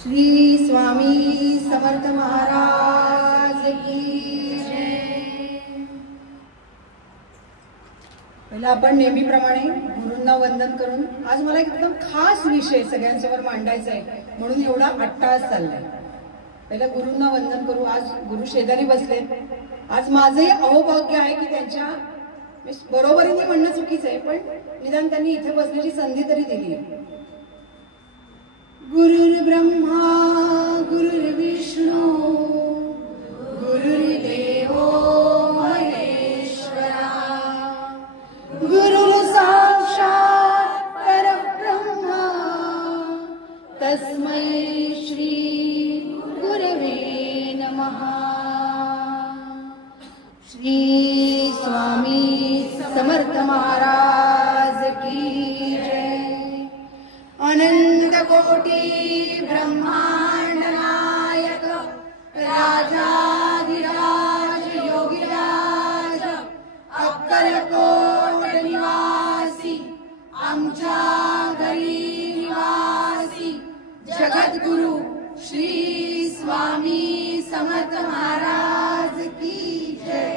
श्री स्वामी समर्थ महाराज की जय। पहिला आपण नेहमीप्रमाणे गुरूंना वंदन करून आज मला एकदम खास विषय सगळ्यांसमोर मांडायचा आहे म्हणून एवढा अट्टाहास चाललाय। पहिला गुरूंना वंदन करू। आज गुरु शेजारी बसले। आज माझंही अहोभाग्य आहे की त्यांच्या बरोबरीने म्हणणं चुकीचं आहे पण निदान त्यांनी इथे बसण्याची संधी तरी दिली आहे। गुरुर्ब्रह्मा गुरुर्विष्णू गुरुर्देवो महेश्वरा गुरुर्साक्षात् परब्रह्मा तस्मै श्री गुरवे नमः। श्री स्वामी समर्थ महाराज की जय। अनंत कोटि ब्रह्मांड नायक राजाधिराज योगीराज अक्कलकोट निवासी आमच्या घरी निवासी जगद्गुरु श्री स्वामी समर्थ महाराज की जय।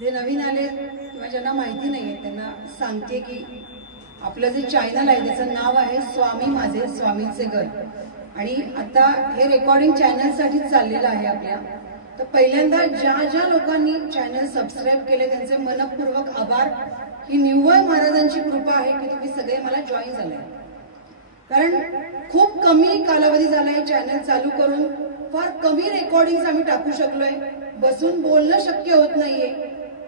जे नवीन आले किंवा ज्यांना माहिती नाहीये त्यांना सांगते की आपलं जे चॅनल आहे त्याचं नाव आहे स्वामी माझे स्वामींचे घर आणि आता हे रेकॉर्डिंग चॅनलसाठीच चाललेलं आहे आपल्या। तर पहिल्यांदा ज्या ज्या लोकांनी चॅनल सबस्क्राईब केले त्यांचे मनपूर्वक आभार। ही निव्वळ महाराजांची कृपा आहे की तुम्ही सगळे मला जॉईन झालाय। कारण खूप कमी कालावधी झालाय चॅनल चालू करून, फार कमी रेकॉर्डिंग आम्ही टाकू शकलोय, बसून बोलणं शक्य होत नाहीये।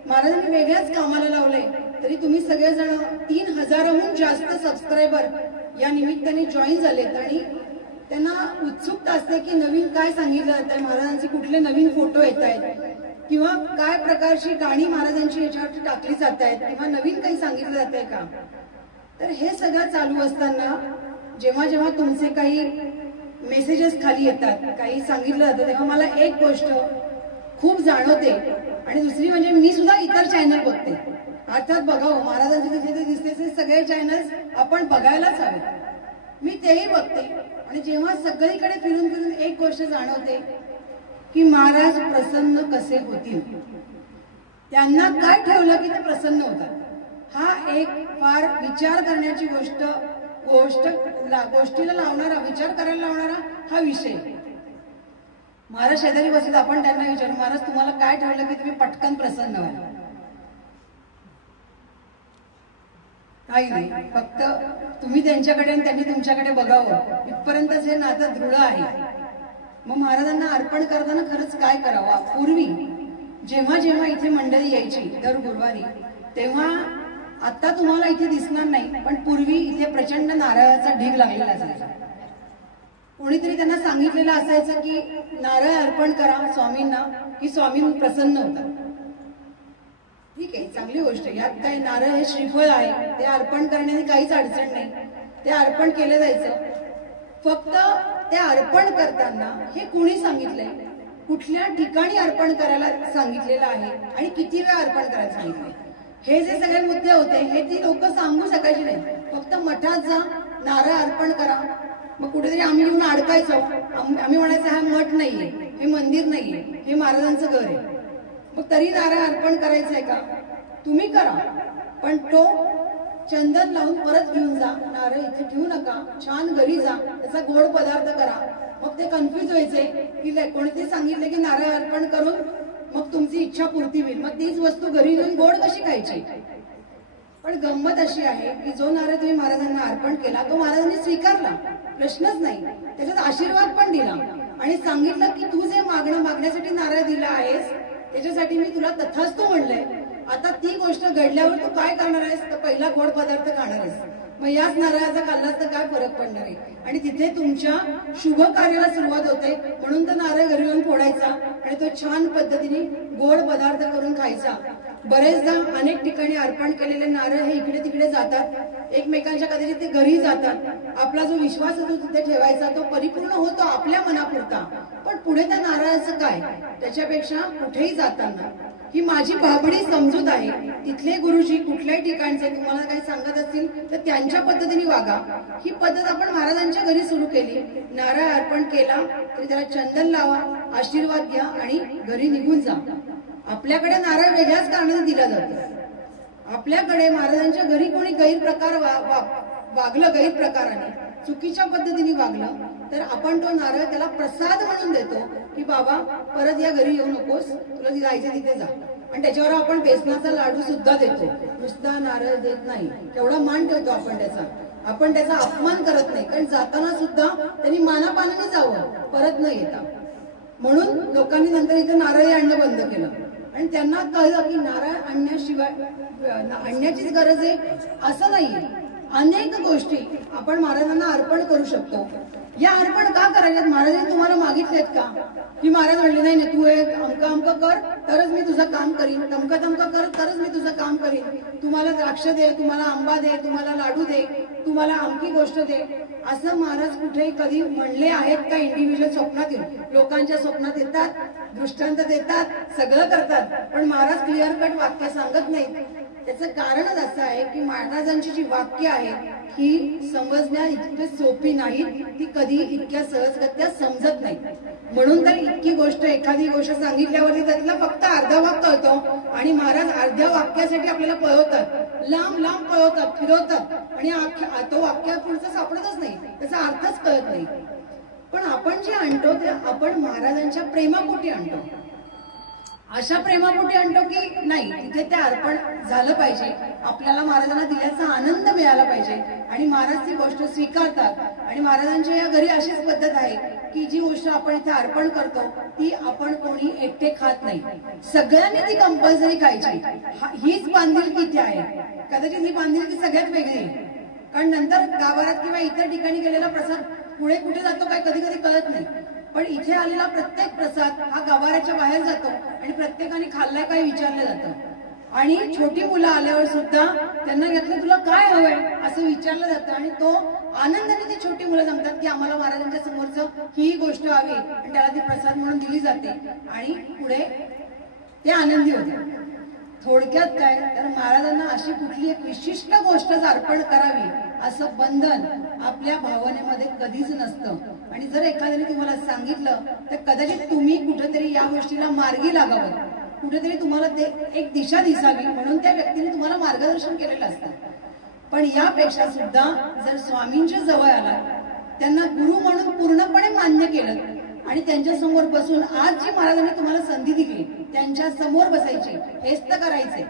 महाराजांनी वेगळ्याच कामाला लावलंय तरी तुम्ही सगळेजण 3000हून जास्त सबस्क्रायबर या निमित्ताने जॉईन झालेत आणि त्यांना उत्सुकता असते की नवीन काय सांगितलं जातंय, महाराजांचे कुठले नवीन फोटो येत आहेत किंवा काय प्रकारची गाणी महाराजांची याच्यावरती टाकली जात आहेत किंवा नवीन काही सांगितलं जात आहे का। तर हे सगळं चालू असताना जेव्हा जेव्हा तुमचे काही मेसेजेस खाली येतात, काही सांगितलं जातं, तेव्हा मला एक गोष्ट खूप जाणवते आणि दुसरी म्हणजे मी सुद्धा इतर चॅनल बघते। अर्थात बघावं महाराजांचे जिथे दिसते ते सगळे चॅनल्स आपण बघायलाच हवे, मी तेही बघते। आणि जेव्हा सगळीकडे फिरून फिरून एक गोष्ट जाणवते की महाराज प्रसन्न कसे होतील, त्यांना काय ठेवलं की ते प्रसन्न होतात। हा एक फार विचार करण्याची गोष्टीला लावणारा, विचार करायला लावणारा हा विषय। महाराज शेजारी बसले, आपण त्यांना विचारू महाराज तुम्हाला काय ठेवलं की तुम्ही पटकन प्रसन्न व्हाल। काही नाही, फक्त तुम्ही त्यांच्याकडे आणि त्यांनी तुमच्याकडे बघावं इथपर्यंतच हे नातं दृढ आहे। मग महाराजांना अर्पण करताना खरंच काय करावं। पूर्वी जेव्हा जेव्हा इथे मंडळी यायची दर गुरुवारी तेव्हा आता तुम्हाला इथे दिसणार नाही पण पूर्वी इथे प्रचंड नारळाचा ढीग लागलेला असायचा। कोणीतरी त्यांना सांगितलेलं असायचं की नारळ अर्पण करा स्वामींना की स्वामी प्रसन्न होतात। ठीक आहे, चांगली गोष्ट आहे, यात काही नारळ हे श्रीफळ आहे, ते अर्पण करण्याने काहीच अडचण नाही, ते अर्पण केलं जायचं। फक्त ते अर्पण करताना हे कोणी सांगितलंय, कुठल्या ठिकाणी अर्पण करायला सांगितलेलं आहे आणि किती वेळा अर्पण करायला सांगितलंय, हे जे सगळे मुद्दे होते हे ती लोक सांगू शकायची नाही। फक्त मठात जा, नारळ अर्पण करा, मग कुठेतरी आम्ही येऊन अडकायचो, आम्ही म्हणायचं हा मठ नाहीये, हे मंदिर नाहीये, हे महाराजांचं घर आहे। मग तरी नारळ अर्पण करायचंय का, तुम्ही करा पण तो चंदन लावून परत घेऊन जा, नारळ इथे ठेवू नका, छान घरी जा, त्याचा गोड पदार्थ करा। मग ते कन्फ्युज व्हायचे की कोणीतरी सांगितले की नारळ अर्पण करून मग तुमची इच्छा पूर्ती होईल, मग तीच वस्तू घरी घेऊन गोड कशी खायची। पण गंमत अशी आहे की जो नारळ तुम्ही महाराजांना अर्पण केला तो महाराजांनी स्वीकारला, प्रश्नच नाही, त्याच्यात आशीर्वाद पण दिला आणि सांगितलं की तू जे मागण्यासाठी नारळ दिला आहेस त्याच्यासाठी मी तुला तथास्तु म्हणलंय। आता ती गोष्ट घडल्यावर तू काय करणार आहेस, तर पहिला गोड पदार्थ खाणार आहेस, मग याच नारळाचा खाल्लास तर काय फरक पडणार आहे। आणि तिथे तुमच्या शुभ कार्याला सुरुवात होते, म्हणून तर नारळ घरी येऊन फोडायचा आणि तो छान पद्धतीने गोड पदार्थ करून खायचा। बरेचदा अनेक ठिकाणी अर्पण केलेले नारळ हे इकडे तिकडे जातात, एकमेकांच्या कदाचित ते घरी जातात। आपला जो विश्वास जो तिथे ठेवायचा तो परिपूर्ण होतो आपल्या मनापुरता, पण पुढे त्या नारळाचं काय, त्याच्यापेक्षा कुठेही जाताना ही माझी भाबडी समजूत आहे. तिथले गुरुजी कुठल्याही ठिकाणचे तुम्हाला काही सांगत असतील तर त्यांच्या पद्धतीने वागा. ही पद्धत आपण महाराजांच्या घरी सुरू केली. नारळ अर्पण केला तरी त्याला चंदन लावा, आशीर्वाद घ्या आणि घरी निघून जा. आपल्याकडे नारळ वेगळ्याच कारणाने दिला जातो. आपल्याकडे महाराजांच्या घरी कोणी गैरप्रकार वागलं, गैरप्रकाराने चुकीच्या पद्धतीने वागलं तर आपण तो नारळ त्याला प्रसाद म्हणून देतो की बाबा परत या घरी येऊ नकोस, तुला जायचं तिथे जा. आणि त्याच्यावर आपण बेसनाचा लाडू सुद्धा देतो, नुसता नारळ देत नाही. केवढा मान ठेवतो आपण त्याचा. आपण त्याचा अपमान करत नाही, कारण जाताना सुद्धा त्यांनी मानापानाने जावं, परत न येता. म्हणून लोकांनी नंतर इथे नारळ आणणं बंद केलं आणि त्यांना कळलं की नारळ आणण्याचीच गरज आहे असं नाहीये. अनेक गोष्टी आपण महाराजांना अर्पण करू शकतो. या अर्पण का करायच्यात? महाराजांनी तुम्हाला मागितलेत का की महाराज म्हणले नाही तू अमका अमका कर तरच मी तुझं काम करीन, तमका तमका कर तरच मी तुझं काम करीन, तुम्हाला द्राक्ष दे, तुम्हाला आंबा दे, तुम्हाला लाडू दे, तुम्हाला अमकी गोष्ट दे, असं महाराज कुठेही कधी म्हणले आहेत का? इंडिव्हिज्युअल स्वप्नात येऊन लोकांच्या स्वप्नात येतात, दृष्टांत देतात, सगळं करतात, पण महाराज क्लिअर कट वाक्य सांगत नाही. त्याचं कारणच असं आहे की महाराजांची जी वाक्य आहेत ही समजण्या इतकी सोपी नाहीत, ती कधी इतक्या सहजगत्या समजत नाही. म्हणून तर इतकी गोष्ट, एखादी गोष्ट सांगितल्यावरती त्यातला फक्त अर्धा वाक्य कळतो आणि महाराज अर्ध्या वाक्यासाठी आपल्याला पळवतात, लांब लांब पळवतात, फिरवतात आणि तो वाक्य पुढचं सापडतच नाही, त्याचा अर्थच कळत नाही. पण आपण जे आणतो ते आपण महाराजांच्या प्रेमापोटी आणतो. अशा प्रेमापोटी आणतो की नाही तिथे ते अर्पण झालं पाहिजे, आपल्याला महाराजांना दिल्याचा आनंद मिळाला पाहिजे आणि महाराज ती गोष्ट स्वीकारतात. आणि महाराजांच्या या घरी अशीच पद्धत आहे की जी गोष्ट आपण इथे अर्पण करतो ती आपण कोणी एकटे खात नाही, सगळ्यांनी ती कंपल्सरी खायची. हीच बांधिलकी इथे आहे. कदाचित ही बांधिलकी सगळ्यात वेगळी आहे, कारण नंतर गावात किंवा इतर ठिकाणी गेलेला प्रसाद पुढे कुठे जातो काय कधी कधी कळत नाही. पण इथे आलेला प्रत्येक प्रसाद हा गाभाऱ्याच्या बाहेर जातो आणि प्रत्येकाने खाल्लाय काय विचारलं जातं. आणि छोटी मुलं आल्यावर सुद्धा त्यांना घेतलं तुला काय हवंय असं विचारलं जातं आणि तो आनंदाने ती छोटी मुलं सांगतात की आम्हाला महाराजांच्या समोरचं ही गोष्ट हवी आणि त्याला ती प्रसाद म्हणून दिली जाते आणि पुढे ते आनंदी होते. थोडक्यात काय तर महाराजांना अशी कुठली एक विशिष्ट गोष्ट अर्पण करावी असं बंधन आपल्या भावनेमध्ये कधीच नसतं. आणि जर एखाद्याने तुम्हाला सांगितलं तर कदाचित तुम्ही कुठेतरी या गोष्टीला मार्गी लागावं, कुठेतरी तुम्हाला ते एक दिशा दिसावी म्हणून त्या व्यक्तीने तुम्हाला मार्गदर्शन केलेलं असतं. पण यापेक्षा सुद्धा जर स्वामींच्या जवळ आला, त्यांना गुरु म्हणून पूर्णपणे मान्य केलं आणि त्यांच्या समोर बसून आज जी महाराजांनी तुम्हाला संधी दिली त्यांच्या समोर बसायचे, हेच तर करायचे.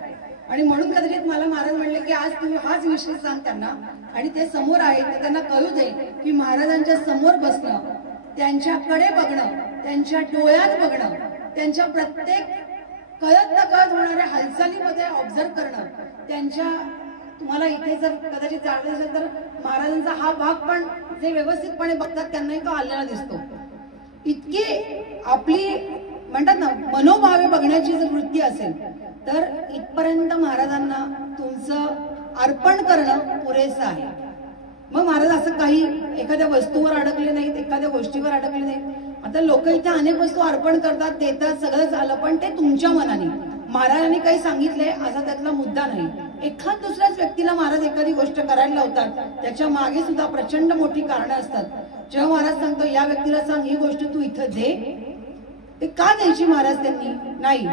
आणि म्हणून कदाचित मला महाराज म्हणले की आज तुम्ही हाच विषय सांग त्यांना आणि ते समोर आहेत ते त्यांना कळू दे की महाराजांच्या समोर बसणं, त्यांच्याकडे बघणं, त्यांच्या डोळ्यात बघणं, त्यांच्या प्रत्येक कळत न कळत होणाऱ्या हालचालीमध्ये ऑब्झर्व करणं, त्यांच्या तुम्हाला इथे जर कदाचित जाणवत असेल तर महाराजांचा हा भाग पण जे व्यवस्थितपणे बघतात त्यांनाही तो आलेला दिसतो. इतकी आपली म्हणतात ना मनोभावे बघण्याची जर वृत्ती असेल तर इथपर्यंत महाराजांना तुमचं अर्पण करणं पुरेसं आहे. मग महाराज असं काही एखाद्या वस्तूवर अडकले नाहीत, एखाद्या गोष्टीवर अडकले नाहीत. आता लोक इथे अनेक वस्तू अर्पण करतात, देतात, सगळं झालं, पण ते तुमच्या मनाने. महाराजांनी काही सांगितलंय असा त्यातला मुद्दा नाही. एखाद दुसऱ्याच व्यक्तीला महाराज एखादी गोष्ट करायला लावतात, त्याच्या मागे सुद्धा प्रचंड मोठी कारणं असतात. जेव्हा महाराज सांगतो या व्यक्तीला सांग ही गोष्ट तू इथं दे, ते का द्यायची महाराज त्यांनी? नाही,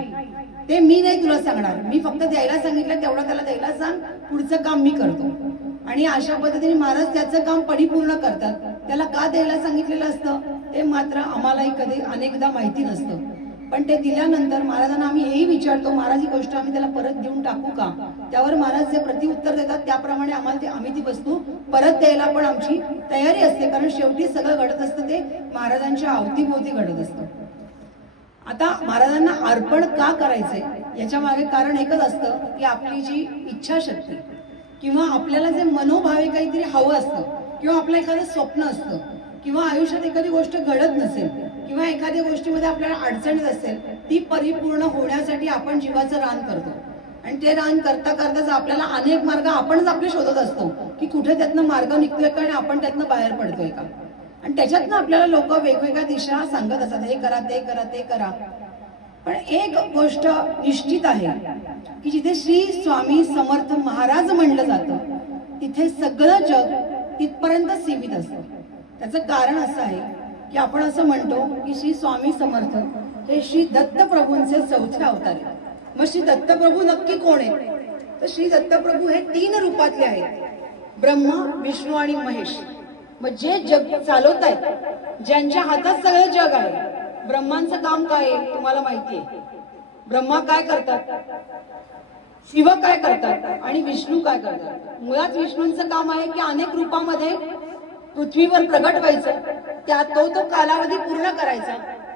ते मी नाही तुला सांगणार, मी फक्त द्यायला सांगितलं तेवढं त्याला द्यायला सांग, पुढचं काम मी करतो. आणि अशा पद्धतीने महाराज त्याचं काम परिपूर्ण करतात. त्याला का द्यायला सांगितलेलं असतं ते मात्र आम्हालाही कधी अनेकदा माहिती नसतं. पण ते दिल्यानंतर महाराजांना आम्ही हेही विचारतो महाराज ही गोष्ट आम्ही त्याला परत देऊन टाकू का? त्यावर महाराज जे प्रतिउत्तर देतात त्याप्रमाणे आम्हाला आम्ही ती वस्तू परत द्यायला पण आमची तयारी असते, कारण शेवटी सगळं घडत असतं ते महाराजांच्या अवतीभोवती घडत असतं. आता महाराजांना अर्पण का करायचंय याच्या मागे कारण एकच असतं की आपली जी इच्छाशक्ती किंवा आपल्याला जे मनोभावे काहीतरी हवं असतं किंवा आपलं एखादं स्वप्न असतं किंवा आयुष्यात एखादी गोष्ट घडत नसेल किंवा एखाद्या गोष्टीमध्ये आपल्याला अडचणीत असेल, ती परिपूर्ण होण्यासाठी आपण जीवाचं रान करतो. आणि ते रान करता करताच आपल्याला अनेक मार्ग आपणच आपले शोधत असतो की कुठे त्यातनं मार्ग निघतोय का आणि आपण त्यातनं बाहेर पडतोय का. आणि त्याच्यातनं आपल्याला लोक वेगवेगळ्या दिशा सांगत असतात, हे करा, ते करा, ते करा. पण एक गोष्ट निश्चित आहे की जिथे श्री स्वामी समर्थ महाराज म्हणलं जातं तिथे सगळं जग तिथपर्यंत सीमित असतं. त्याचं कारण असं आहे की आपण असं म्हणतो की श्री स्वामी समर्थ हे श्री दत्तप्रभूंचे चौथे अवतार आहेत. मग श्री दत्तप्रभू नक्की कोण आहेत? तर श्री दत्तप्रभू हे 3 रूपातले आहेत, ब्रह्मा, विष्णू आणि महेश. मग जे जग चालवत आहेत, ज्यांच्या हातात सगळं जग आहे. ब्रह्मांचं काम काय आहे तुम्हाला माहिती आहे. ब्रह्मा काय करतात, शिव काय करतात आणि विष्णू काय करतात. मुळात विष्णूंचं काम आहे की अनेक रूपामध्ये पृथ्वीवर प्रगट व्हायचं, तो कालावधी पूर्ण करायचा,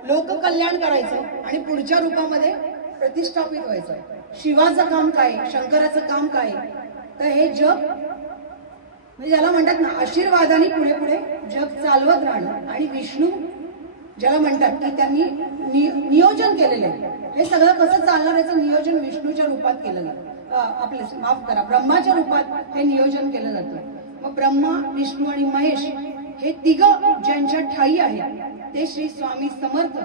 लोककल्याण करायचं आणि पुढच्या रूपामध्ये प्रतिष्ठापित व्हायचं. शिवाचं काम काय, शंकराचं काम काय, तर हे जग म्हणजे ज्याला म्हणतात ना आशीर्वादाने पुढे पुढे जग चालवत राहणं. आणि विष्णू ज्याला म्हणतात की त्यांनी नियोजन केलेलं आहे. हे सगळं कसं चालणार याचं नियोजन विष्णूच्या रूपात केलं जातं. आपले माफ करा, ब्रह्माच्या रूपात हे नियोजन केलं जातं. मग ब्रह्मा, विष्णू आणि महेश हे तिघं ज्यांच्या ठाई आहेत ते श्री स्वामी समर्थ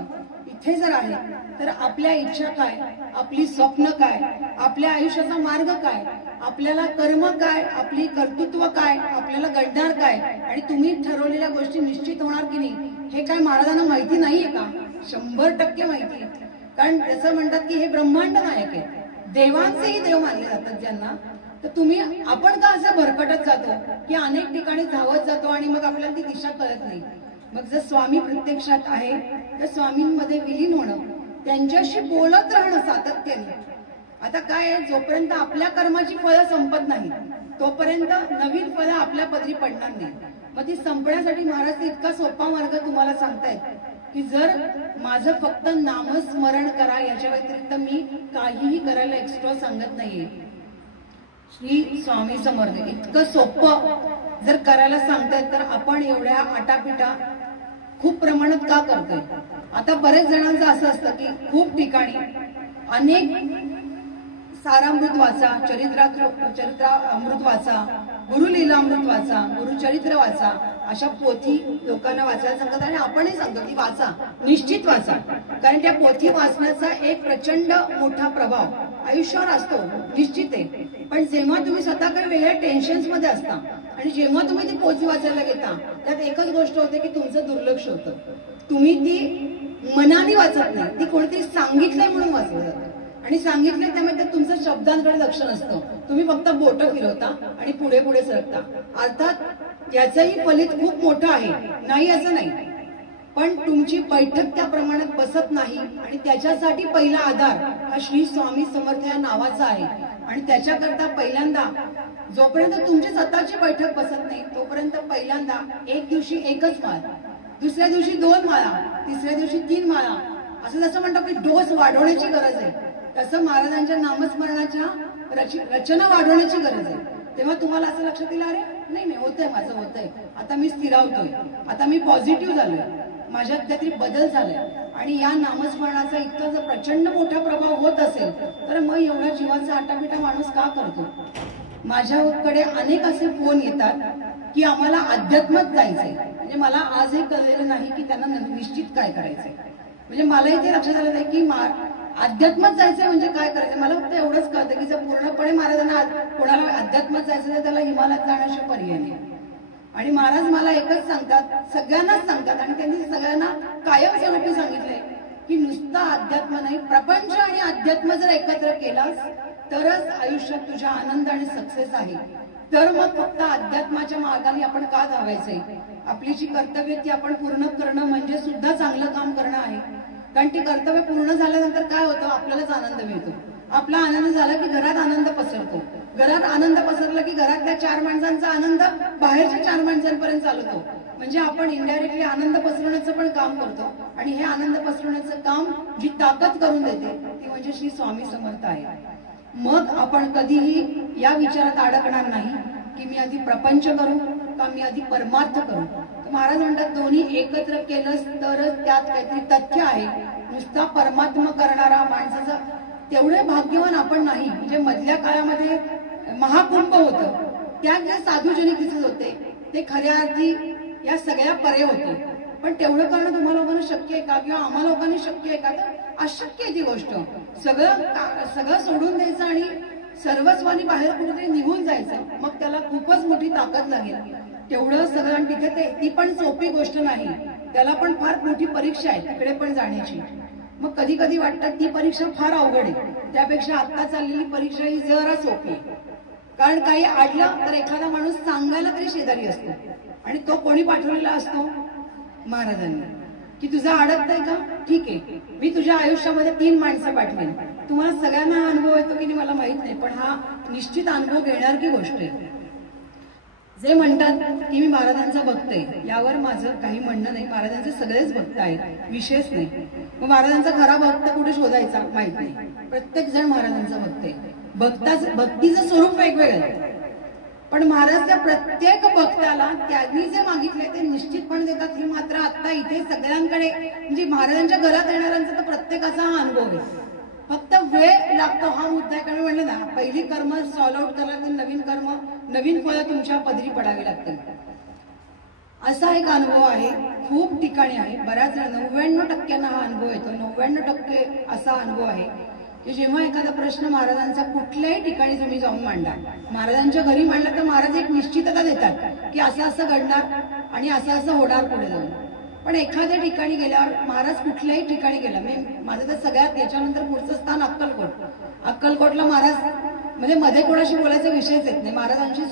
इथे जर आहे तर आपल्या इच्छा काय, आपली स्वप्न काय, आपल्या आयुष्याचा मार्ग काय, आपल्याला कर्म काय, आपली कर्तृत्व काय, आपल्याला घडणार काय आणि तुम्ही ठरवलेल्या गोष्टी निश्चित होणार की नाही हे काय महाराजांना माहिती नाहीये का? 100% माहिती. कारण असं म्हणतात की हे ब्रह्मांड नायक आहे, देवांचेही देव मानले जातात ज्यांना. तर तुम्ही आपण का असं भरकटत जातो की अनेक ठिकाणी धावत जातो आणि मग आपल्याला ती दिशा कळत नाही. मग जर स्वामी प्रत्यक्षात आहे तर स्वामींमध्ये विलीन होणं, त्यांच्याशी बोलत राहणं सातत्याने. आता काय आहे, जोपर्यंत आपल्या कर्माची फळं संपत नाही तोपर्यंत नवीन फळं आपल्या पदरी पडणार नाही. मग ती संपण्यासाठी महाराज इतका सोपा मार्ग तुम्हाला सांगतायत की जर माझं फक्त नामस्मरण करा, याच्या व्यतिरिक्त मी काहीही करायला एक्स्ट्रा सांगत नाहीये. श्री स्वामी समर्थ इतकं सोपं जर करायला सांगतायत तर आपण एवढ्या आटापिटा खूप प्रमाणात का करतोय? आता बरेच जणांचं असं असतं की खूप ठिकाणी अनेक सारामृत वाचा, चरित्रामृत वाचा, गुरुलीलामृत वाचा, गुरुचरित्र वाचा, अशा पोथी लोकांना वाचायला सांगतात आणि आपणही सांगतो की वाचा, निश्चित वाचा. कारण त्या पोथी वाचण्याचा एक प्रचंड मोठा प्रभाव आयुष्यावर असतो, निश्चित आहे. पण जेव्हा तुम्ही स्वतः काही वेगळ्या टेन्शन्स मध्ये असता आणि जेव्हा तुम्ही ती पोथी वाचायला घेता त्यात एकच गोष्ट होते की तुमचं दुर्लक्ष होतं. तुम्ही ती मनाने वाचत नाही, ती कोणतरी सांगितलंय म्हणून वाचलं जातं आणि सांगितलंय त्यामुळे तुमचं शब्दांकडे लक्ष नसतं. तुम्ही फक्त बोटं फिरवता आणि पुढे पुढे सरकता. अर्थात याचंही फलित खूप मोठं आहे, नाही असं नाही, पण तुमची बैठक त्या प्रमाणात बसत नाही. आणि त्याच्यासाठी पहिला आधार हा श्री स्वामी समर्थ या नावाचा आहे. आणि त्याच्याकरता पहिल्यांदा जोपर्यंत तुमची स्वतःची बैठक बसत नाही तोपर्यंत पहिल्यांदा एक दिवशी एकच माळा, दुसऱ्या दिवशी 2 माळा, तिसऱ्या दिवशी 3 माळा, असं जसं म्हणतो की डोस वाढवण्याची गरज आहे तसं महाराजांच्या नामस्मरणाच्या रचना वाढवण्याची गरज आहे. तेव्हा तुम्हाला असं लक्षात येईल, अरे नाही होतंय, माझं होतंय, आता मी स्थिरावतोय, आता मी पॉझिटिव्ह झालोय, माझ्यात काहीतरी बदल झालाय. आणि या नामस्मरणाचा इतका जर प्रचंड मोठा प्रभाव होत असेल तर मग एवढा जीवाचा आटापिटा माणूस का करतो? माझ्याकडे अनेक असे फोन येतात की आम्हाला अध्यात्मात जायचंय, म्हणजे मला आज हे कळलेलं नाही की त्यांना निश्चित काय करायचंय. म्हणजे मलाही ते लक्षात आलं नाही की अध्यात्मात जायचंय म्हणजे काय करायचं. मला फक्त एवढंच कळतं की जर पूर्णपणे महाराजांना कोणाला अध्यात्मात जायचं तर त्याला हिमालयात जाण्याचे पर्याय नाही. आणि महाराज मला एकच सांगतात, सगळ्यांनाच सांगतात आणि त्यांनी सगळ्यांना कायमस्वरूपी सांगितलंय की नुसता अध्यात्म नाही, प्रपंच आणि अध्यात्म जर एकत्र केलास तरच आयुष्यात तुझ्या आनंद आणि सक्सेस आहे. तर मग फक्त अध्यात्माच्या मार्गाने आपण का धावायचंय? आपली जी कर्तव्य ती आपण पूर्ण करणं म्हणजे सुद्धा चांगलं काम करणं आहे. कारण ती कर्तव्य पूर्ण झाल्यानंतर काय होतं, आपल्यालाच आनंद मिळतो. आपला आनंद झाला की घरात आनंद पसरतो, घरात आनंद पसरला की घरातल्या 4 माणसांचा आनंद बाहेरच्या 4 माणसांपर्यंत चालवतो. म्हणजे आपण इनडायरेक्टली आनंद पसरवण्याचं पण काम करतो. आणि हे आनंद पसरवण्याचं काम जी ताकद करून देते ती म्हणजे श्री स्वामी समर्थ आहे. मग आपण कधीही या विचारात अडकणार नाही की मी आधी प्रपंच करू का मी आधी परमार्थ करू. महाराज म्हणतात दोन्ही एकत्र केलंच तरच त्यात काहीतरी तथ्य आहे. नुसता परमात्मा करणारा माणसाचा तेवढे भाग्यवान आपण नाही. म्हणजे मधल्या काळामध्ये महाकुंभ होतं, त्यात जे साधूजनी दिसत होते ते खऱ्या अर्थी या सगळ्या परे होते. पण तेवढं करणं तुम्हाला लोकांना शक्य आहे का, किंवा आम्हाला लोकांनी शक्य आहे का? तर अशक्य आहे ती गोष्ट. सगळं सोडून द्यायचं आणि सर्वस्वानी बाहेर कुठेतरी निघून जायचं, मग त्याला खूपच मोठी ताकद लागेल. तेवढं सगळं, आणि तिथे ती पण सोपी गोष्ट नाही, त्याला पण फार मोठी परीक्षा आहे तिकडे पण जाण्याची. मग कधी कधी वाटतं ती परीक्षा फार अवघड आहे, त्यापेक्षा आता चाललेली परीक्षा ही जरा सोपी आहे. कारण काही अडलं तर एखादा माणूस सांगायला तरी शेजारी असतो, आणि तो कोणी पाठवलेला असतो? महाराजांनी. की तुझा अडकतंय का, ठीक आहे, मी तुझ्या आयुष्यामध्ये 3 माणसं पाठवेन. तुम्हाला सगळ्यांना हा अनुभव येतो की नाही मला माहित नाही, पण हा निश्चित अनुभव घेण्यासारखी गोष्ट आहे. जे म्हणतात की मी महाराजांचा भक्त आहे, यावर माझं काही म्हणणं नाही. महाराजांचे सगळेच भक्त आहेत, विशेष नाही. मग महाराजांचा खरा भक्त कुठे शोधायचा माहित नाही. प्रत्येक जण महाराजांचा भक्त आहे. भक्तीचं स्वरूप वेगवेगळं आहे, पण महाराज त्या प्रत्येक भक्ताला त्यांनी जे मागितले ते निश्चितपणे देतात. ही मात्र आता इथे सगळ्यांकडे, म्हणजे महाराजांच्या घरात येणाऱ्यांचा तर प्रत्येकाचा हा अनुभव आहे. फक्त वेळ लागतो, हा मुद्दा आहे. कारण म्हणलं ना, पहिली कर्म सॉल्व आउट करायला तर नवीन फळं तुमच्या पदरी पडावी लागतील. असा एक अनुभव आहे, खूप ठिकाणी आहे. बऱ्याच 99% हा अनुभव येतो. 99% असा अनुभव आहे की जेव्हा एखादा प्रश्न महाराजांचा कुठल्याही ठिकाणी तुम्ही जाऊन मांडा, महाराजांच्या घरी मांडला तर महाराज एक निश्चितता देतात की असं असं घडणार आणि असं असं होणार पुढे जाऊन. पण एखाद्या ठिकाणी गेल्यावर, महाराज कुठल्याही ठिकाणी गेला, माझं तर सगळ्यात याच्यानंतर पुढचं स्थान अक्कलकोटला महाराज म्हणजे मध्ये कोणाशी बोलायचा विषयच येत नाही. महाराजांशी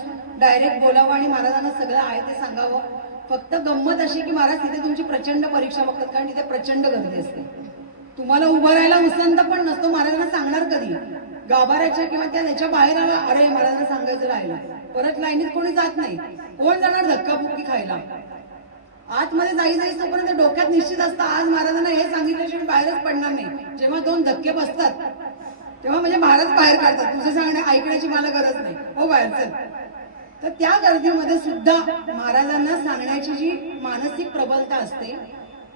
डायरेक्ट बोलावं आणि महाराजांना सगळं आहे ते सांगावं. फक्त गंमत अशी की महाराज तिथे तुमची प्रचंड परीक्षा बघतात, कारण तिथे प्रचंड गर्दी असते. तुम्हाला उभं राहायला उसंत पण नसतो. महाराजांना सांगणार कधी? गाभाऱ्याच्या किंवा त्याच्या बाहेर आला, अरे महाराजांना सांगायचं राहिलं, परत लाईनीत कोणी जात नाही. कोण जाणार धक्काबुक्की खायला? आतमध्ये जाई तोपर्यंत डोक्यात निश्चित असतं आज महाराजांना हे सांगितल्याशिवाय बाहेरच पडणार नाही. जेव्हा 2 धक्के बसतात तेव्हा म्हणजे महाराज बाहेर काढतात, तुझं सांगणे ऐकण्याची मला गरज नाही, हो बाहेर चल. तर त्या गर्दीमध्ये सुद्धा महाराजांना सांगण्याची जी मानसिक प्रबलता असते,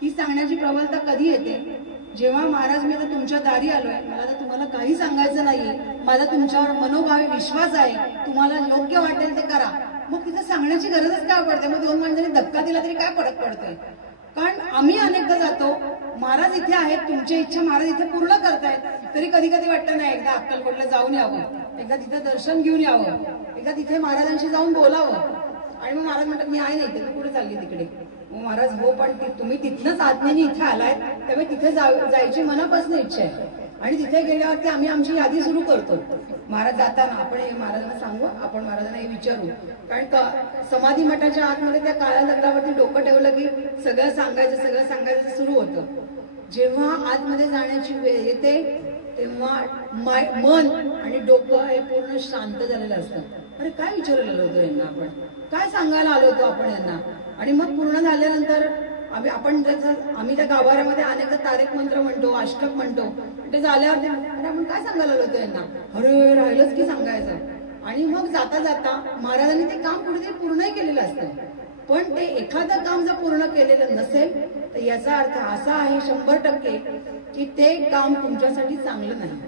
ती सांगण्याची प्रबलता कधी येते? जेव्हा महाराज मी तर तुमच्या दारी आलोय, मला तर तुम्हाला काही सांगायचं नाहीये, माझा तुमच्यावर मनोभावी विश्वास आहे, तुम्हाला योग्य वाटेल ते करा. मग तिथे सांगण्याची गरजच काय पडते? मग 2 माणसांनी धक्का दिला तरी काय फरक पडतोय? कारण आम्ही अनेकदा जातो, महाराज इथे आहेत, तुमची इच्छा महाराज इथे पूर्ण करतायत, तरी कधी कधी वाटतं नाही एकदा अक्कलकोटला जाऊन यावं, एकदा तिथे दर्शन घेऊन यावं, एकदा तिथे महाराजांशी जाऊन बोलावं. आणि मग महाराज म्हणतात मी आहे नाही, तू कुठे चालली तिकडे? मग महाराज हो, पण तुम्ही तिथनंच आत्म्याने इथे आलाय, त्यामुळे तिथे जायची मनापासून इच्छा आहे. आणि तिथे गेल्यावरती आम्ही आमची यादी सुरू करतो. महाराज जाताना आपण हे महाराजांना सांगू, आपण महाराजांना हे विचारू. कारण समाधी मठाच्या आतमध्ये त्या काळ्या दगडावरती डोकं ठेवलं की सगळं सांगायचं सुरू होतं. जेव्हा आतमध्ये जाण्याची वेळ येते तेव्हा मन आणि डोकं हे पूर्ण शांत झालेलं असतं. अरे काय विचारायला आलो होतो यांना, आपण काय सांगायला आलो होतो आपण यांना? आणि मग पूर्ण झाल्यानंतर आम्ही त्या गाभाऱ्यामध्ये अनेक तारक मंत्र म्हणतो, अष्टक म्हणतो. ते झाल्यावर अरे आपण काय सांगायला आलो होतो यांना? अरे राहिलंच की सांगायचं. आणि मग जाता जाता महाराजांनी ते काम कुठेतरी पूर्णही केलेलं असतं. पण ते एखादं काम जर पूर्ण केलेलं नसेल तर याचा अर्थ असा आहे 100% की ते काम तुमच्यासाठी चांगलं नाही.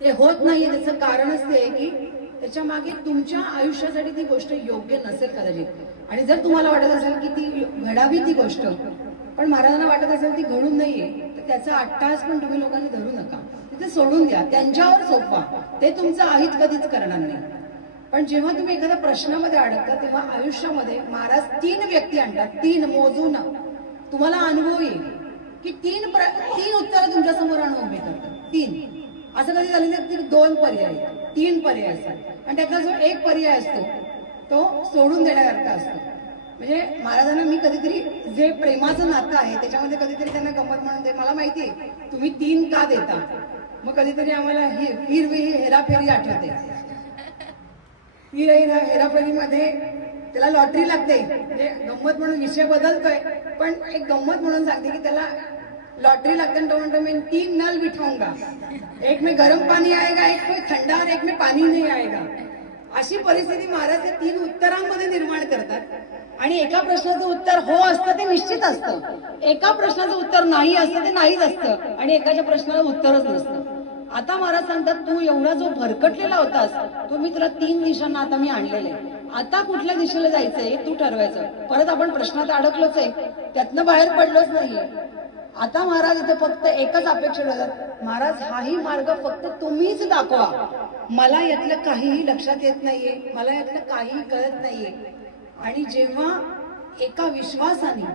ते होत नाहीये त्याचं कारणच ते आहे की त्याच्या मागे तुमच्या आयुष्यासाठी ती गोष्ट योग्य नसेल कदाचित. आणि जर तुम्हाला वाटत असेल की ती घडावी ती गोष्ट, पण महाराजांना वाटत असेल ती घडून नाहीये, तर त्याचा अट्टास पण तुम्ही लोकांनी धरू नका, तिथे सोडून द्या, त्यांच्यावर सोपवा. ते तुमचं अहित कधीच करणार नाही. पण जेव्हा तुम्ही एखाद्या प्रश्नामध्ये अडकता तेव्हा आयुष्यामध्ये महाराज 3 व्यक्ती आणतात, 3 मोजून तुम्हाला अनुभव येईल की 3 उत्तरं तुमच्या समोर आणून उभे करतात. 3 असं कधी झालं तर 2 पर्याय, 3 पर्याय असतात. आणि त्यातला जो एक पर्याय असतो तो सोडून देण्यासारखा असतो. म्हणजे महाराजांना मी कधीतरी जे प्रेमाचं नातं आहे त्याच्यामध्ये कधीतरी त्यांना गंमत म्हणून ते मला माहिती आहे तुम्ही 3 का देता. मग कधीतरी आम्हाला हिरवी हेराफेरी आठवते. हेराफेरीमध्ये त्याला लॉटरी लागते. म्हणजे गंमत म्हणून विषय बदलतोय, पण एक गंमत म्हणून सांगते की त्याला लॉटरी लागते. तो म्हणतो मी 3 नल बिठाऊंगा, एक में गरम पाणी आएगा, एक में थंडा और एक में पाणी नाही आएगा. अशी परिस्थिती महाराज 3 उत्तरांमध्ये निर्माण करतात. आणि एका प्रश्नाचं उत्तर हो असतं ते निश्चित असतं, एका प्रश्नाचं उत्तर नाही असतं ते नाहीच असतं, आणि एकाच्या प्रश्नाला उत्तरच नसतं. आता महाराज सांगतात तू एवढा जो भरकटलेला होतास तो मी तुला 3 दिवसांना आता मी आणलेले, आता कुठल्या दिशेला जायचंय तू ठरवायचं. परत आपण प्रश्नात अडकलोच आहे, त्यातनं बाहेर पडलोच नाहीये. आता महाराज इथे फक्त एकच अपेक्षा ठेवतात, महाराज हाही मार्ग फक्त तुम्हीच दाखवा. मला यातलं काहीही लक्षात येत नाहीये, मला यातलं काहीही कळत नाहीये. आणि जेव्हा एका विश्वासाने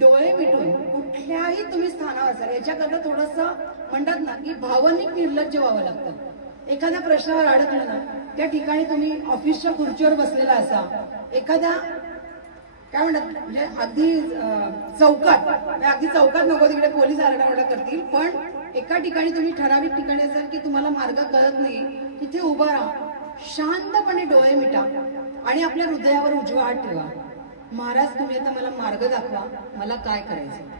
डोळे मिटून कुठल्याही तुम्ही स्थानावर असाल, याच्याकरता थोडस म्हणतात ना की भावनिक निर्लज्ज व्हावं लागतं. एखाद्या प्रश्नावर अडकलं ना, त्या ठिकाणी तुम्ही ऑफिसच्या खुर्चीवर बसलेला असा, एखाद्या काय म्हणतात म्हणजे अगदी चौकात नको तिकडे पोलीस आरडाओरडा करतील, पण एका ठिकाणी तुम्ही ठराविक ठिकाणी असाल की तुम्हाला मार्ग कळत नाही, तिथे उभा राहा, शांतपणे डोळे मिटा आणि आपल्या हृदयावर उजवा हात ठेवा. महाराज तुम्ही आता मला मार्ग दाखवा, मला काय करायचं.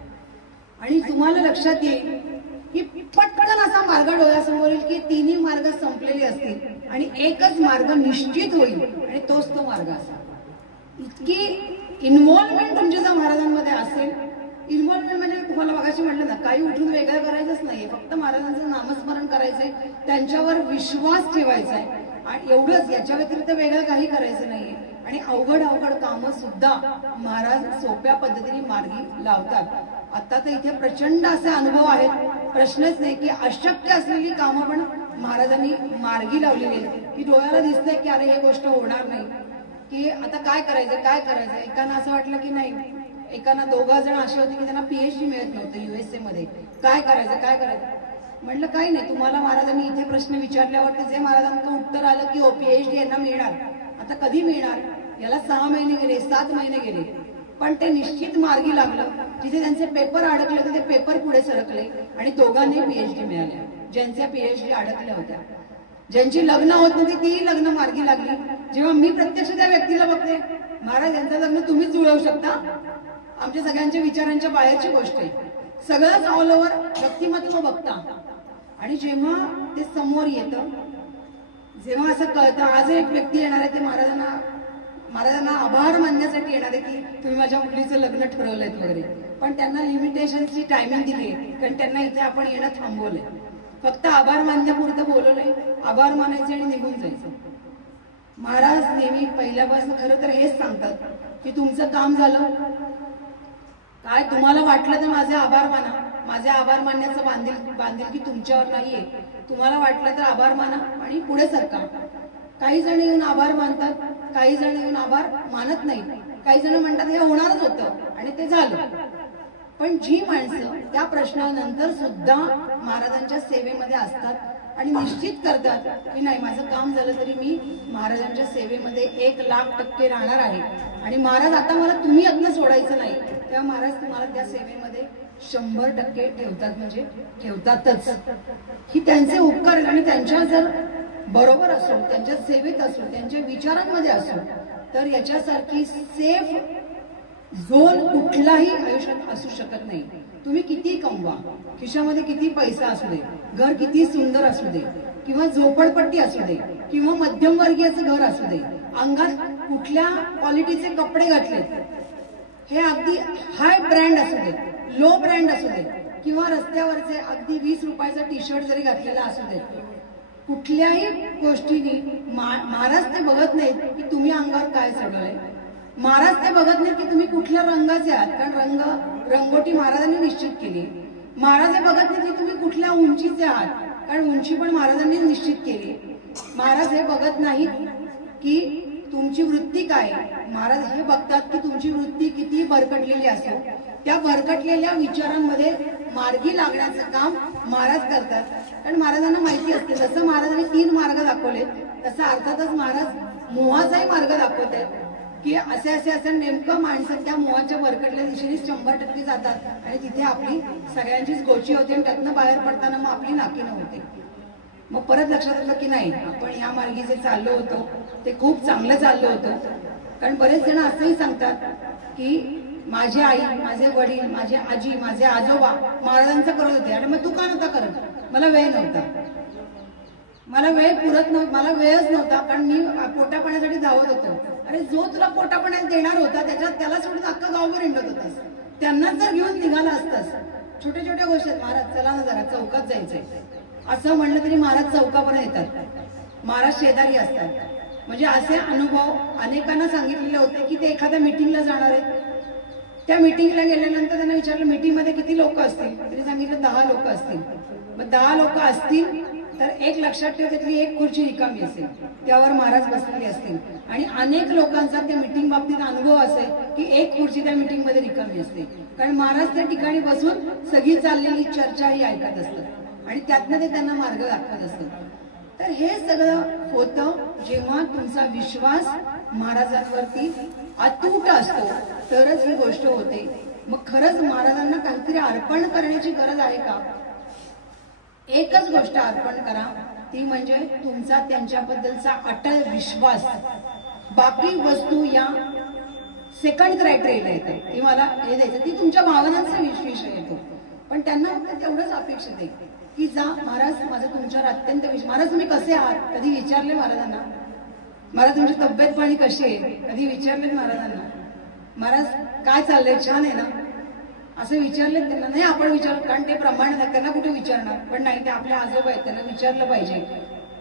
आणि तुम्हाला लक्षात येईल की पटकन असा मार्ग डोळ्यासमोर येईल की तिन्ही मार्ग संपलेले असतील आणि एकच मार्ग निश्चित होईल आणि तोच तो मार्ग असा. इतकी इन्व्हॉल्वमेंट तुमच्या जर महाराजांमध्ये असेल, इन्व्हॉल्वमेंट म्हणजे तुम्हाला मगाशी म्हटलं ना, काही उठून वेगळं करायचंच नाहीये, फक्त महाराजांचं नामस्मरण करायचंय, त्यांच्यावर विश्वास ठेवायचा आहे आणि एवढंच, याच्या व्यतिरिक्त वेगळं काही करायचं नाहीये. आणि अवघड कामं सुद्धा महाराज सोप्या पद्धतीने मार्गी लावतात. आता तर इथे प्रचंड असे अनुभव आहेत, प्रश्नच नाही की अशक्य असलेली कामं पण महाराजांनी मार्गी लावलेली आहेत की डोळ्याला दिसतंय की अरे हे गोष्ट होणार नाही, की आता काय करायचं. एकांना असं वाटलं की नाही, एकांना 2 जण असे होते की त्यांना PhD मिळत नव्हतं USA मध्ये, काय करायचं. म्हटलं काही नाही, तुम्हाला महाराजांनी इथे प्रश्न विचारल्यावर जे महाराजांचं उत्तर आलं की PhD यांना मिळणार. आता कधी मिळणार, याला 6 महिने गेले, 7 महिने गेले, पण ते निश्चित मार्गी लागलं. जिथे त्यांचे पेपर अडकले होते ते पेपर पुढे सरकले आणि दोघांनी PhD मिळाले. ज्यांच्या PhD अडकल्या होत्या, ज्यांची लग्न होत नव्हती ती लग्न मार्गी लागली. जेव्हा मी प्रत्यक्ष त्या व्यक्तीला बघते, महाराज यांचं लग्न तुम्हीच जुळवू शकता, आमच्या सगळ्यांच्या विचारांच्या बाहेरची गोष्ट आहे. सगळंच ऑल ओव्हर व्यक्तिमत्व बघता आणि जेव्हा ते समोर येतं, जेव्हा असं कळतं, आज एक व्यक्ती येणार आहे ते महाराजांना आभार मानण्यासाठी येणार आहे की तुम्ही माझ्या मुलीचं लग्न ठरवलंय वगैरे, पण त्यांना लिमिटेशनची टायमिंग दिली आहे, कारण त्यांना इथे आपण येणं थांबवलंय. फक्त आभार मानण्यापुरतं बोलवलंय, आभार मानायचं आणि निघून जायचं. महाराज नेहमी पहिल्यापासून खरं तर हेच सांगतात की तुमचं काम झालं काय, तुम्हाला वाटलं तर माझे आभार माना. माझे आभार मानण्याचं बांधिलकी तुमच्यावर नाहीये. तुम्हाला वाटलं तर आभार माना आणि पुढे सरका. काही जण येऊन आभार मानतात, काही जण येऊन आभार मानत नाही, काही जण म्हणतात हे होणारच होतं आणि ते झालं. पण जी माणसं त्या प्रश्नानंतर सुद्धा महाराजांच्या सेवेमध्ये असतात आणि निश्चित करतात की नाही, माझं काम झालं तरी मी महाराजांच्या सेवेमध्ये 1,00,000% राहणार आहे आणि महाराज आता मला तुम्ही यातनं सोडायचं नाही, तेव्हा महाराज तुम्हाला त्या सेवेमध्ये 100% ठेवतात, म्हणजे ठेवतातच. ही त्यांचे उपकार आणि त्यांच्या जर बरोबर असो, त्यांच्या सेवेत असो, त्यांच्या विचारांमध्ये असो, तर याच्यासारखी सेफ झोन कुठलाही आयुष्यात असू शकत नाही. तुम्ही किती कमवा, खिशामध्ये किती पैसा असू दे, घर किती सुंदर असू दे, किंवा झोपडपट्टी असू दे, किंवा मध्यमवर्गीयाचं घर असू दे, अंगात कुठल्या क्वालिटीचे कपडे घातले, हे अगदी हाय ब्रँड असू दे, लो ब्रँड असू दे, किंवा रस्त्यावरचे अगदी 20 रुपयाचा टी-शर्ट जरी घातलेला असू दे, कुठल्याही गोष्टीने महाराज ते बघत नाहीत की तुम्ही अंगावर काय चढवलंय. महाराज ते बघत नाहीत की तुम्ही कुठल्या रंगाचे आहात, कारण रंगोटी महाराजांनी निश्चित केली. महाराज हे बघत नाहीत की तुम्ही कुठल्या उंचीचे आहात, कारण उंची पण महाराजांनी निश्चित केली. महाराज हे बघत नाहीत की तुमची वृत्ती काय, महाराज हे बघतात की तुमची वृत्ती किती भरकटलेली असो, त्या भरकटलेल्या विचारांमध्ये मार्गी लागण्याचं काम महाराज करतात. कारण महाराजांना माहिती असते, जसं महाराजांनी 3 मार्ग दाखवले तसं अर्थातच महाराज मोहाचाही मार्ग दाखवत आहेत की असे नेमकं माणसं त्या मोहाच्या भरकटल्या दिशेने 100% जातात आणि तिथे आपली सगळ्यांचीच गोची होते आणि त्यातनं बाहेर पडताना मग आपली नाकीनं होते. मग परत लक्षात आलं की नाही, आपण या मार्गी जे चाललो होतो ते खूप चांगलं चाललो होतं. कारण बरेच जण असंही सांगतात की माझी आई, माझे वडील, माझे आजी, माझे आजोबा महाराजांचं करत होते आणि मग तू का नव्हता करत, मला वेळ नव्हता, मला वेळ पुरत नव्हता, मला वेळच नव्हता, कारण मी पोटापाण्यासाठी धावत होतो. अरे जो तुला पोटापाण्यात देणार होता त्याला सोडून अख्खा गावभर हिंडत होतास, त्यांनाच जर घेऊन निघाला असतास. छोट्या छोट्या गोष्टी, महाराज चला ना जरा चौकात जायचंय असं म्हणलं तरी महाराज चौकापर्यंत येतात. महाराज शेजारी असतात, म्हणजे असे अनुभव अनेकांना सांगितलेले होते की ते एखाद्या मीटिंगला जाणार आहेत. त्या मीटिंगला गेल्यानंतर त्यांना विचारलं मीटिंगमध्ये किती लोक असतील, तरी सांगितलं 10 लोक असतील. मग 10 लोक असतील तर एक लक्षात ठेव, त्यातली एक खुर्ची रिकामी असेल, त्यावर महाराज बसलेले असतील. आणि अनेक लोकांचा त्या मीटिंग बाबतीत अनुभव असेल की एक खुर्ची त्या मीटिंग मध्ये रिकामी असते, कारण महाराज त्या ठिकाणी बसून सगळी चाललेली चर्चा ही ऐकत असतात आणि त्यातनं ते त्यांना मार्ग दाखवत असतात. तर हे सगळं होतं जेव्हा तुमचा विश्वास महाराजांवरती अतूट असतो, तरच ही गोष्ट होते. मग खरंच महाराजांना काहीतरी अर्पण करण्याची गरज आहे का? एकच गोष्ट अर्पण करा, ती म्हणजे तुमचा त्यांच्याबद्दलचा अटल विश्वास. बाकी वस्तू या सेकंड क्रायटेरिया येते, ती मला हे द्यायचं, ती तुमच्या भावनांचा विषय येतो. पण त्यांना फक्त तेवढंच अपेक्षित आहे की जा महाराज, माझं तुमच्यावर अत्यंत विश्वास. महाराज तुम्ही कसे आहात कधी विचारले महाराजांना? महाराज तुमची तब्येत पाणी कशी आहे कधी विचारले महाराजांना? महाराज काय चाललंय, छान आहे ना, असं विचारले त्यांना? नाही आपण विचार, कारण ते प्रमाण त्यांना कुठे विचारणार, पण नाही ते आपल्या आजोबा आहेत, त्यांना विचारलं पाहिजे.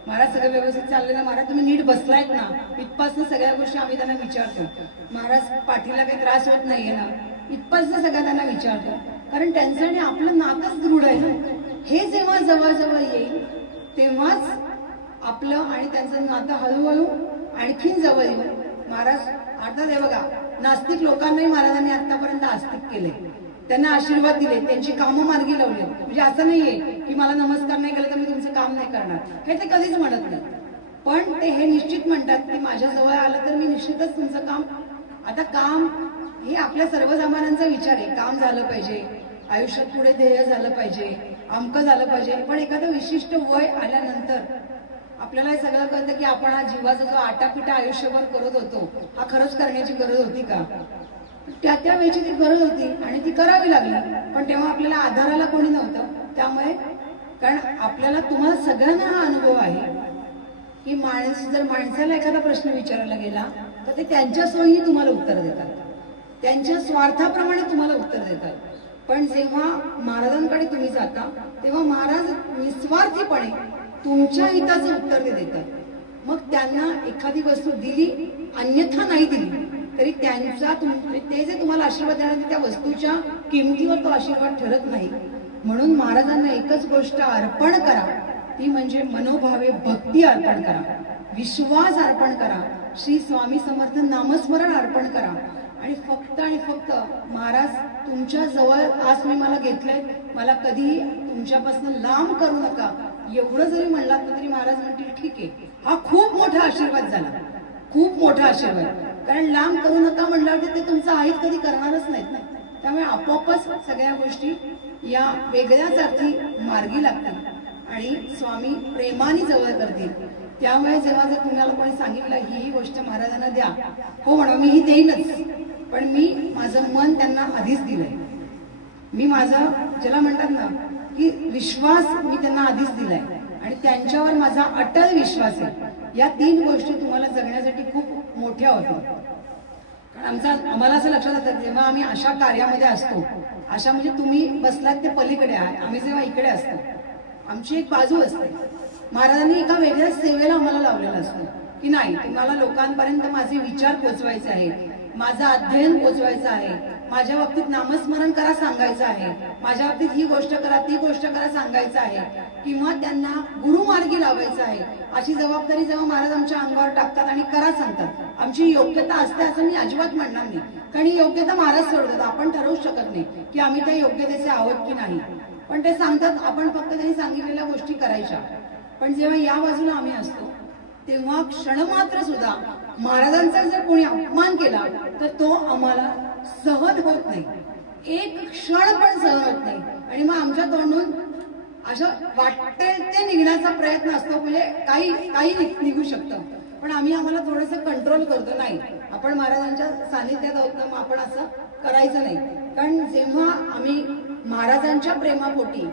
महाराज सगळं व्यवस्थित चाललंय ना, महाराज तुम्ही नीट बसलायत ना, इथपासून सगळ्या गोष्टी आम्ही त्यांना विचारतो. महाराज पाठीला काही त्रास होत नाहीये ना, इथपासून सगळ्या त्यांना विचारतो. कारण त्यांचं आणि आपलं नातंच दृढ आहे ना. हे जेव्हा जवळजवळ येईल तेव्हाच आपलं आणि त्यांचं नातं हळूहळू आणखीन जवळ येईल. महाराज अर्थात हे बघा, नास्तिक लोकांनाही महाराजांनी आतापर्यंत आस्तिक केले, त्यांना आशीर्वाद दिले, त्यांची कामं मार्गी लावली. म्हणजे असं नाहीये की मला नमस्कार नाही केला तर मी तुमचं काम नाही करणार, हे ते कधीच म्हणत नाही. पण ते हे निश्चित म्हणतात की माझ्या जवळ आलं तर मी निश्चितच तुमचं काम. आता काम हे आपल्या सर्वसामान्यांचा विचार आहे, काम झालं पाहिजे, आयुष्यात पुढे ध्येय झालं पाहिजे, अमकं झालं पाहिजे. पण एखादं विशिष्ट वय आल्यानंतर आपल्याला हे सगळं कळतं की आपण हा जीवाचा जो आटापिटा आयुष्यभर करत होतो हा खरंच करण्याची गरज होती का? त्या वेळची ती गरज होती आणि ती करावी लागली. पण तेव्हा आपल्याला आधाराला कोणी नव्हतं. त्यामुळे कारण आपल्याला तुम्हाला सगळ्यांना हा अनुभव आहे की जर माणसाला एखादा प्रश्न विचारायला गेला तर ते त्यांच्या सोयीने तुम्हाला उत्तर देतात, त्यांच्या स्वार्थाप्रमाणे तुम्हाला उत्तर देतात. पण जेव्हा महाराजांकडे तुम्ही जाता तेव्हा महाराज निस्वार्थीपणे तुमच्या हिताचं उत्तर देतात. मग त्यांना एखादी वस्तू दिली, अन्यथा नाही दिली तरी त्यांचा ते जे तुम्हाला आशीर्वाद देणार त्या वस्तूच्या किमतीवर तो आशीर्वाद ठरत नाही. म्हणून महाराजांना एकच गोष्ट अर्पण करा, ती म्हणजे मनोभावे भक्ती अर्पण करा, विश्वास अर्पण करा, श्री स्वामी समर्थ नामस्मरण अर्पण करा. आणि फक्त महाराज तुमच्या जवळ आज मी मला घेतलंय, मला कधीही तुमच्यापासून लांब करू नका, एवढं जरी म्हणलात तरी महाराज म्हणतील ठीक आहे. हा खूप मोठा आशीर्वाद झाला, खूप मोठा आशीर्वाद. कारण लांब करू नका म्हणल्यावर ते तुमचं आहित कधी करणारच नाहीत ना. त्यामुळे आपोआपच सगळ्या गोष्टी या वेगळ्याच अर्थी मार्गी लागतात आणि स्वामी प्रेमाने जवळ करतील. त्यामुळे जेव्हा जर तुम्हाला कोणी सांगितलं ही गोष्ट महाराजांना द्या, हो म्हणा मी ही देईनच, पण मी माझं मन त्यांना आधीच दिलंय. मी माझा ज्याला म्हणतात ना की विश्वास मी त्यांना आधीच दिलाय आणि त्यांच्यावर माझा अटल विश्वास आहे. या 3 गोष्टी तुम्हाला जगण्यासाठी खूप मोठ्या होत्या. कारण आम्हाला असं लक्षात येतं जेव्हा आम्ही अशा कार्यामध्ये असतो, अशा म्हणजे तुम्ही बसलात ते पलीकडे आहे, आम्ही जेव्हा इकडे असतो, आमची एक बाजू असते. महाराजांनी एका वेगळ्या सेवेला आम्हाला लावलेलं असतं की नाही तुम्हाला लोकांपर्यंत माझे विचार पोचवायचे आहेत, माझं अध्ययन पोचवायचं आहे, माझ्या बाबतीत नामस्मरण करा सांगायचं आहे, माझ्या बाबतीत ही गोष्ट करा ती गोष्ट करा सांगायचं आहे, किंवा त्यांना गुरुमार्गी लावायचं आहे. अशी जबाबदारी जेव्हा महाराज आमच्या अंगावर टाकतात आणि करा सांगतात, आमची योग्यता असते असं मी अजिबात म्हणणार नाही, कारण ही योग्यता महाराज सोडतात. आपण ठरवू शकत नाही की आम्ही त्या योग्यतेचे आहोत की नाही, पण ते सांगतात. आपण फक्त त्यांनी सांगितलेल्या गोष्टी करायच्या. पण जेव्हा या बाजूला आम्ही असतो तेव्हा क्षणमात्र सुद्धा महाराजांचा जर कोणी अपमान केला तर तो आम्हाला सहन होत नाही, एक क्षण पण सहन होत नाही. आणि मग आमच्या तोंडून असं वाटेल ते निघण्याचा प्रयत्न असतो, म्हणजे काही निघू शकतं. पण आम्हाला थोडंसं कंट्रोल करतो, नाही आपण महाराजांच्या सानिध्यात आहोत तर मग आपण असं करायचं नाही. कारण जेव्हा आम्ही महाराजांच्या प्रेमापोटी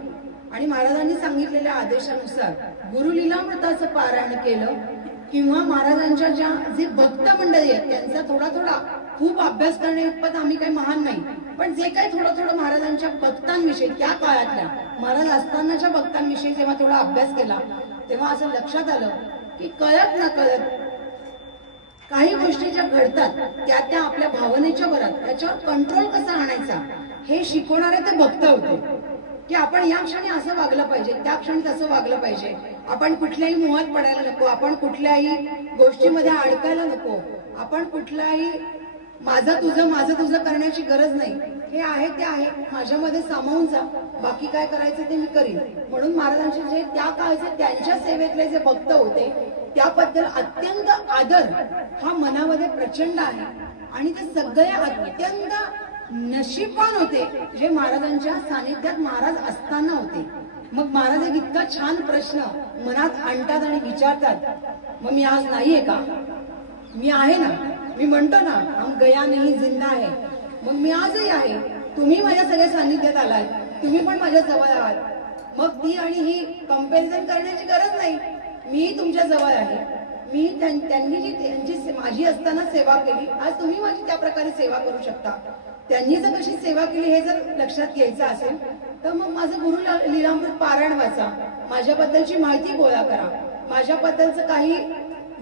आणि महाराजांनी सांगितलेल्या आदेशानुसार गुरुलीलामृताचं पारायण केलं किंवा महाराजांच्या जे भक्त मंडळी आहेत त्यांचा थोडा खूप अभ्यास करणे इतपत आम्ही काही महान नाही, पण जे काही थोडं महाराजांच्या भक्तांविषयी त्या काळातल्या महाराज असतानाच्या भक्तांविषयी जेव्हा थोडा अभ्यास केला तेव्हा असं लक्षात आलं की कळत न कळत काही गोष्टी ज्या घडतात त्या आपल्या भावनेच्या भरात त्याच्यावर कंट्रोल कसा आणायचा हे शिकवणारे ते भक्त होते, की आपण या क्षणी असं वागलं पाहिजे, त्या क्षणी तसं वागलं पाहिजे, आपण कुठल्याही मोहात पडायला नको, आपण कुठल्याही गोष्टीमध्ये अडकायला नको, आपण कुठल्याही माझं तुझं करण्याची गरज नाही, हे आहे ते आहे, माझ्यामध्ये सामावून जा, बाकी काय करायचं ते मी करीन. म्हणून महाराजांचे जे त्या काळचे त्यांच्या सेवेतले जे भक्त होते त्याबद्दल अत्यंत आदर हा मनामध्ये प्रचंड आहे. आणि ते सगळे अत्यंत नशीबवान होते जे महाराजांच्या सानिध्यात महाराज असताना होते. मग महाराज एक इतका छान प्रश्न मनात आणतात आणि विचारतात, मग मी आज नाहीये का? मी आहे ना, मी म्हणतो ना हम गया नहीं जिंदा आहे, मग मी आजही आहे. तुम्ही माझ्या सगळ्या सानिध्यात आलाय, तुम्ही पण माझ्या जवळ आहात, मग ती आणि ही कंपॅरिझन करण्याची गरज नाही. मी तुमच्या जवळ आहे, मी त्यांनी जी त्यांची माझी असताना सेवा केली, आज तुम्ही माझी त्या प्रकारे सेवा करू शकता. त्यांनी जर कशी सेवा केली हे जर लक्षात घ्यायचं असेल तर मग माझं गुरु लीलामृत पारायण वाचा, माझ्याबद्दलची माहिती गोळा करा, माझ्याबद्दलचं काही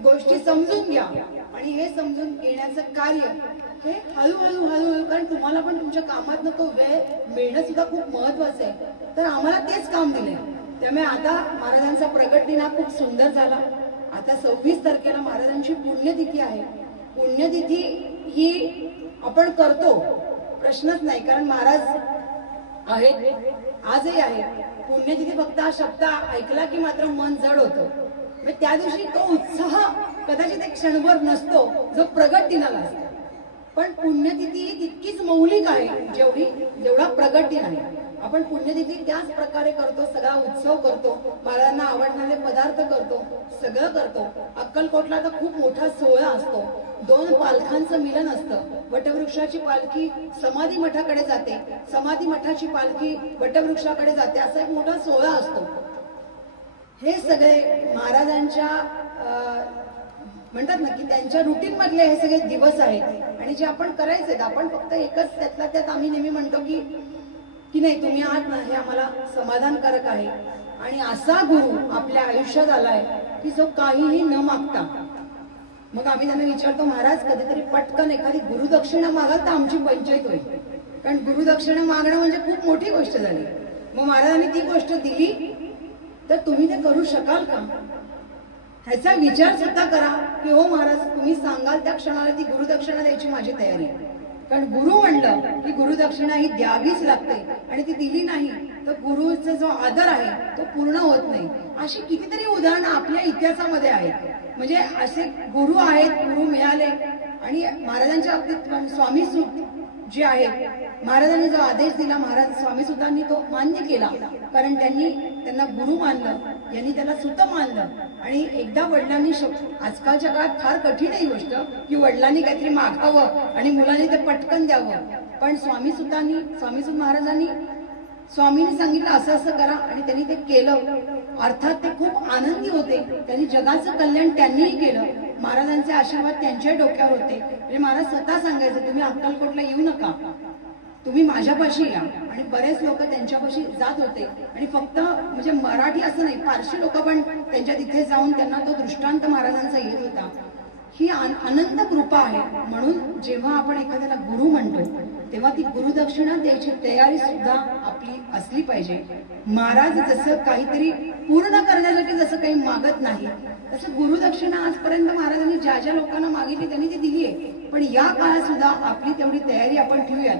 गोष्टी समजून घ्या. आणि हे समजून घेण्याचं कार्य हे हळूहळू, कारण तुम्हाला पण तुमच्या कामात नको वेळ मिळणं सुद्धा खूप महत्वाचं आहे, तर आम्हाला तेच काम दिले. त्यामुळे आता महाराजांचा प्रगट दिन हा खूप सुंदर झाला. आता 26 तारखेला महाराजांची पुण्यतिथी आहे. पुण्यतिथी ही आपण करतो, प्रश्नच नाही, कारण महाराज आहेत, आजही आहे. पुण्यतिथी फक्त हा शब्द ऐकला की मात्र मन जड होतं. त्या दिवशी तो उत्साह कदाचित एक क्षणभर नसतो जो प्रगट दिनाला असतो. पण पुण्यतिथी तितकीच मौलिक आहे जेवढा प्रगट दिन आहे. आपण पुण्यतिथी त्याच प्रकारे करतो, सगळा उत्सव करतो, महाराजांना आवडणारे पदार्थ करतो, सगळं करतो. अक्कलकोटला तर खूप मोठा सोहळा असतो, 2 पालखांचं मिलन असतं. वटवृक्षाची पालखी समाधी मठाकडे जाते, समाधी मठाची पालखी वटवृक्षाकडे जाते, असा एक मोठा सोहळा असतो. हे सगळे महाराजांच्या म्हणतात ना की त्यांच्या रुटीन मधले हे सगळे दिवस आहेत आणि जे आपण करायचे. आपण फक्त एकच त्यातला त्यात आम्ही नेहमी म्हणतो की नाही तुम्ही आहात ना, हे आम्हाला समाधानकारक आहे. आणि असा गुरु आपल्या आयुष्यात आलाय की जो काहीही न मागता, मग आम्ही त्यांना विचारतो महाराज कधीतरी पटकन एखादी गुरुदक्षिणा मागाल तर आमची पंचायत होईल, कारण गुरुदक्षिणा मागणं म्हणजे खूप मोठी गोष्ट झाली. मग महाराजांनी ती गोष्ट दिली तर तुम्ही ते करू शकाल का, ह्याचा विचार सुद्धा करा की हो महाराज तुम्ही सांगाल त्या क्षणाला ती गुरुदक्षिणा द्यायची माझी तयारी आहे. कारण गुरु म्हणलं की गुरुदक्षिणा ही द्यावीच लागते आणि ती दिली नाही तर गुरुचा जो आदर आहे तो पूर्ण होत नाही. अशी कितीतरी उदाहरणं आपल्या इतिहासामध्ये आहेत. म्हणजे असे गुरु आहेत, गुरु मिळाले. आणि महाराजांच्या बाबतीत स्वामी सुत जे आहेत, महाराजांनी जो आदेश दिला महाराज स्वामी सुतांनी तो मान्य केला, कारण त्यांना गुरु मानलं, यांनी त्याला सुत मानलं. आणि एकदा वडिलांनी आजकालच्या काळात फार कठीण आहे गोष्ट की वडिलांनी काहीतरी मागावं आणि मुलांनी ते पटकन द्यावं, पण स्वामी सुत महाराजांनी स्वामींनी सांगितलं असं असं करा आणि त्यांनी ते केलं. अर्थात ते खूप आनंदी होते, त्यांनी जगाचं कल्याण त्यांनीही केलं. महाराजांचे आशीर्वाद त्यांच्या डोक्यावर होते. म्हणजे महाराज स्वतः सांगायचं तुम्ही अक्कलकोटला येऊ नका, तुम्ही माझ्यापाशी या. आणि बरेच लोक त्यांच्यापाशी जात होते. आणि फक्त म्हणजे मराठी असं नाही, पारशी लोक पण त्यांच्या तिथे जाऊन त्यांना तो दृष्टांत महाराजांचा येत होता. ही अनंत कृपा आहे. म्हणून जेव्हा आपण एखाद्याला गुरु म्हणतो तेव्हा ती गुरुदक्षिणा द्यायची तयारी सुद्धा आपली असली पाहिजे. महाराज जसं काहीतरी पूर्ण करण्यासाठी जसं काही मागत नाही तसं गुरुदक्षिणा आजपर्यंत महाराजांनी ज्या ज्या लोकांना मागितली त्यांनी ती दिली आहे. पण या काळात सुद्धा आपली तेवढी तयारी आपण ठेवूयात.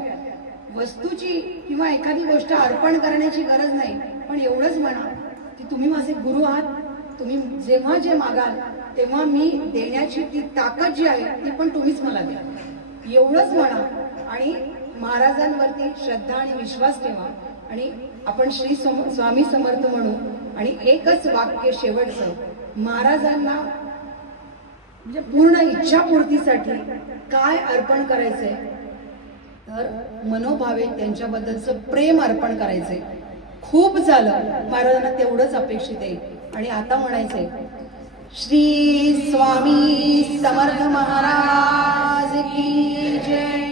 वस्तूची किंवा एखादी गोष्ट अर्पण करण्याची गरज नाही, पण एवढंच म्हणा की तुम्ही माझे गुरु आहात, तुम्ही जेव्हा जे मागाल तेव्हा मी देण्याची ती ताकद जी आहे ती पण तुम्हीच मला द्या, एवढंच म्हणा. आणि महाराजांवरती श्रद्धा आणि विश्वास ठेवा. आणि आपण श्री स्वामी समर्थ म्हणू. आणि एकच वाक्य शेवटचं, महाराजांना म्हणजे पूर्ण इच्छापूर्तीसाठी काय अर्पण करायचंय तर मनोभावे त्यांच्याबद्दलचं प्रेम अर्पण करायचंय. खूप झालं, महाराजांना तेवढंच अपेक्षित आहे. आणि आता म्हणायचंय श्री स्वामी समर्थ महाराज की जय.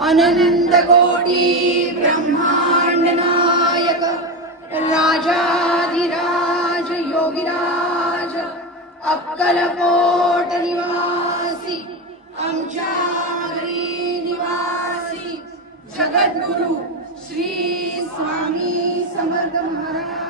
अनंत कोटी ब्रह्मांड नायक राजाधिराज योगीराज अक्कलकोट निवासी आमच्या घरी निवासी जगद्गुरु श्री स्वामी समर्थ महाराज